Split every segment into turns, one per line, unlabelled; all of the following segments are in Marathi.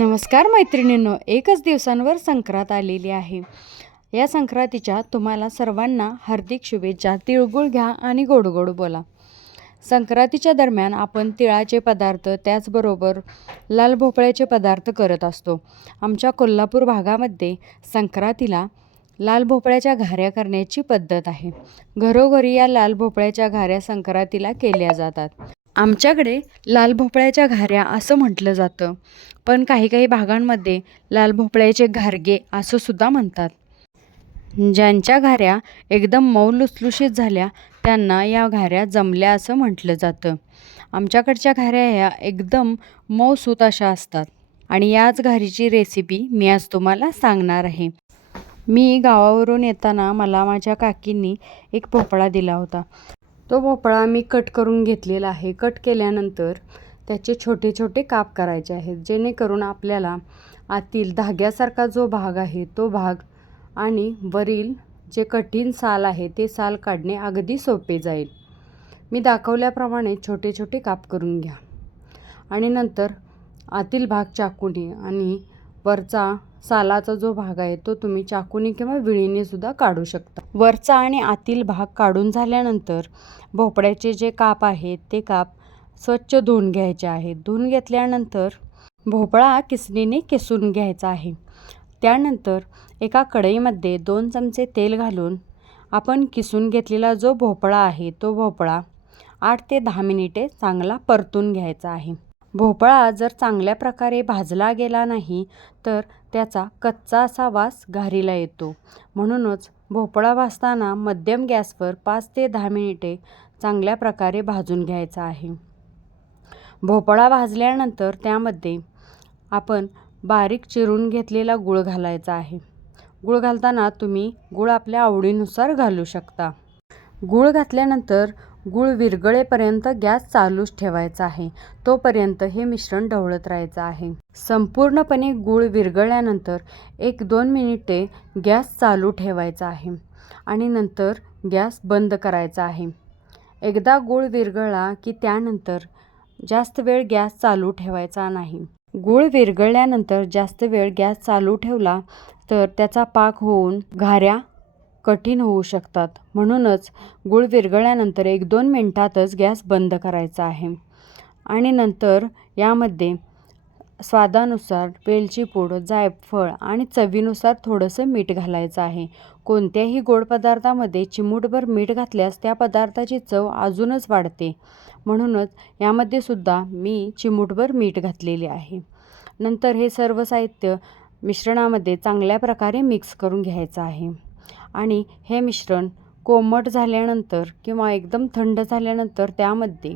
नमस्कार मैत्रिणींनो एकच दिवसांवर संक्रांत आलेली आहे. या संक्रांतीच्या तुम्हाला सर्वांना हार्दिक शुभेच्छा. तिळगुळ घ्या आणि गोड गोड बोला. संक्रांतीच्या दरम्यान आपण तिळाचे पदार्थ त्याचबरोबर लाल भोपळ्याचे पदार्थ करत असतो. आमच्या कोल्हापूर भागामध्ये संक्रांतीला लाल भोपळ्याच्या घाऱ्या करण्याची पद्धत आहे. घरोघरी या लाल भोपळ्याच्या घाऱ्या संक्रांतीला केल्या जातात. आमच्याकडे लाल भोपळ्याच्या घाऱ्या असं म्हटलं जातं. पण काही काही भागांमध्ये लाल भोपळ्याचे घारगे असं सुद्धा म्हणतात. ज्यांच्या घाऱ्या एकदम मऊ लुसलुशीत झाल्या त्यांना या घाऱ्या जमल्या असं म्हटलं जातं. आमच्याकडच्या घाऱ्या ह्या एकदम मऊसूत अशा असतात. आणि याच घारीची रेसिपी मी आज तुम्हाला सांगणार आहे. मी गावावरून येताना मला माझ्या काकींनी एक भोपळा दिला होता. तो भोपळा मी कट करून घेतलेला आहे. कट केल्यानंतर त्याचे छोटे छोटे काप करायचे आहेत. जेणेकरून आपल्याला आतील धाग्यासारखा जो भाग आहे तो भाग आणि वरील जे कठीण साल आहे ते साल काढणे अगदी सोपे जाईल. मी दाखवल्याप्रमाणे छोटे छोटे काप करून घ्या. आणि नंतर आतील भाग चाकूने आणि वरचा सालाचा जो भाग आहे तो तुम्ही चाकूने किंवा विळीने सुद्धा काढू शकता. वरचा आणि आतील भाग काढून झाल्यानंतर भोपळ्याचे जे काप आहेत ते काप स्वच्छ धुवून घ्यायचे आहेत. धुवून घेतल्यानंतर भोपळा किसणीने किसून घ्यायचा आहे. त्यानंतर एका कढईमध्ये दोन चमचे तेल घालून आपण किसून घेतलेला जो भोपळा आहे तो भोपळा आठ ते दहा मिनिटे चांगला परतून घ्यायचा आहे. भोपळा जर चांगल्या प्रकारे भाजला गेला नाही तर त्याचा कच्चा असा वास घारीला येतो. म्हणूनच भोपळा भाजताना मध्यम गॅसवर पाच ते दहा मिनिटे चांगल्या प्रकारे भाजून घ्यायचा आहे. भोपळा भाजल्यानंतर त्यामध्ये आपण बारीक चिरून घेतलेला गूळ घालायचा आहे. गूळ घालताना तुम्ही गूळ आपल्या आवडीनुसार घालू शकता. गूळ घातल्यानंतर गूळ विरगळेपर्यंत गॅस चालूच ठेवायचा आहे. तोपर्यंत हे मिश्रण ढवळत राहायचं आहे. संपूर्णपणे गूळ विरगळल्यानंतर एक दोन मिनिटे गॅस चालू ठेवायचा आहे आणि नंतर गॅस बंद करायचा आहे. एकदा गूळ विरघळला की त्यानंतर जास्त वेळ गॅस चालू ठेवायचा नाही. गूळ विरघळल्यानंतर जास्त वेळ गॅस चालू ठेवला तर त्याचा पाक होऊन घाऱ्या कठीण होऊ शकतात. म्हणूनच गूळ विरघळल्यानंतर एक दोन मिनटातच गॅस बंद करायचा आहे. आणि नंतर यामध्ये स्वादानुसार वेलची पूड जायफळ आणि चवीनुसार थोडंसं मीठ घालायचं आहे. कोणत्याही गोड पदार्थामध्ये चिमूटभर मीठ घातल्यास त्या पदार्थाची चव अजूनच वाढते. म्हणूनच यामध्ये सुद्धा मी चिमूटभर मीठ घातलेले आहे. नंतर हे सर्व साहित्य मिश्रणामध्ये चांगल्या प्रकारे मिक्स करून घ्यायचं आहे. आणि हे मिश्रण कोमट झाल्यानंतर किंवा एकदम थंड झाल्यानंतर त्यामध्ये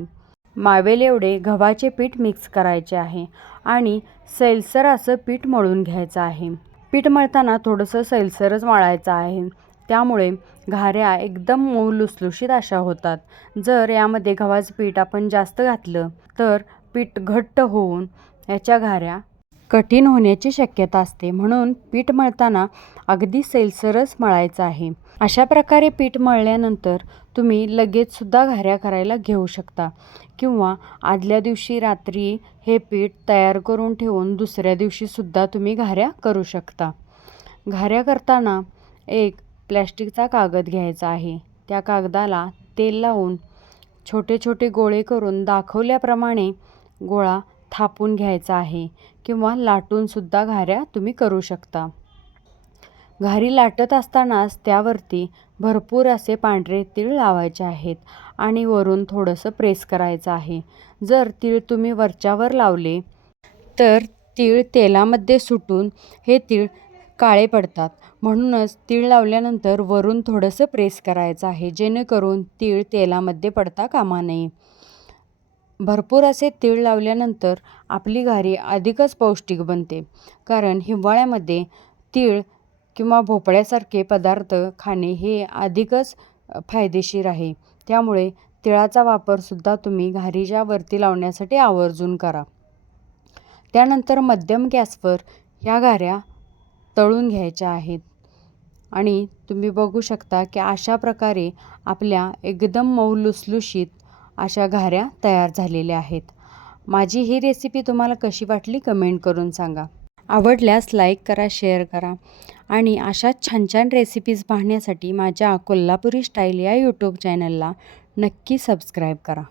मावेल एवढे गव्हाचे पीठ मिक्स करायचे आहे आणि सैलसर असं पीठ मळून घ्यायचं आहे. पीठ मळताना थोडंसं सैलसरच मळायचं आहे. त्यामुळे घाऱ्या एकदम मऊ लुसलुशीत अशा होतात. जर यामध्ये गव्हाचं पीठ आपण जास्त घातलं तर पीठ घट्ट होऊन याच्या घाऱ्या कठीण होण्याची शक्यता असते. म्हणून पीठ मळताना अगदी सैलसरच मळायचं आहे. अशा प्रकारे पीठ मळल्यानंतर तुम्ही लगेचसुद्धा घाऱ्या करायला घेऊ शकता. किंवा आदल्या दिवशी रात्री हे पीठ तयार करून ठेवून दुसऱ्या दिवशीसुद्धा तुम्ही घाऱ्या करू शकता. घाऱ्या करताना एक प्लॅस्टिकचा कागद घ्यायचा आहे. त्या कागदाला तेल लावून छोटे छोटे गोळे करून दाखवल्याप्रमाणे गोळा थापून घ्यायचा आहे किंवा लाटूनसुद्धा घाऱ्या तुम्ही करू शकता. घारी लाटत असतानाच त्यावरती भरपूर असे पांढरे तीळ लावायचे आहेत आणि वरून थोडंसं प्रेस करायचं आहे. जर तीळ तुम्ही वरच्यावर लावले तर तीळ तेलामध्ये सुटून हे तीळ काळे पडतात. म्हणूनच तीळ लावल्यानंतर वरून थोडंसं प्रेस करायचं आहे जेणेकरून तीळ तेलामध्ये पडता कामा नये. भरपूर असे तीळ लावल्यानंतर आपली घारी अधिकच पौष्टिक बनते. कारण हिवाळ्यामध्ये तीळ किंवा भोपळ्यासारखे पदार्थ खाणे हे अधिकच फायदेशीर आहे. त्यामुळे तिळाचा वापरसुद्धा तुम्ही घारीच्या वरती लावण्यासाठी आवर्जून करा. त्यानंतर मध्यम गॅसवर ह्या घाऱ्या तळून घ्यायच्या आहेत. आणि तुम्ही बघू शकता की अशा प्रकारे आपल्या एकदम मऊ लुसलुशीत अशा घाऱ्या तयार झालेल्या आहेत. माझी ही रेसिपी तुम्हाला कशी वाटली कमेंट करून सांगा. आवडल्यास लाईक करा शेअर करा आणि अशाच छान छान रेसिपीज पाहण्यासाठी माझ्या कोल्हापुरी स्टाईल या यूट्यूब चॅनलला नक्की सबस्क्राईब करा.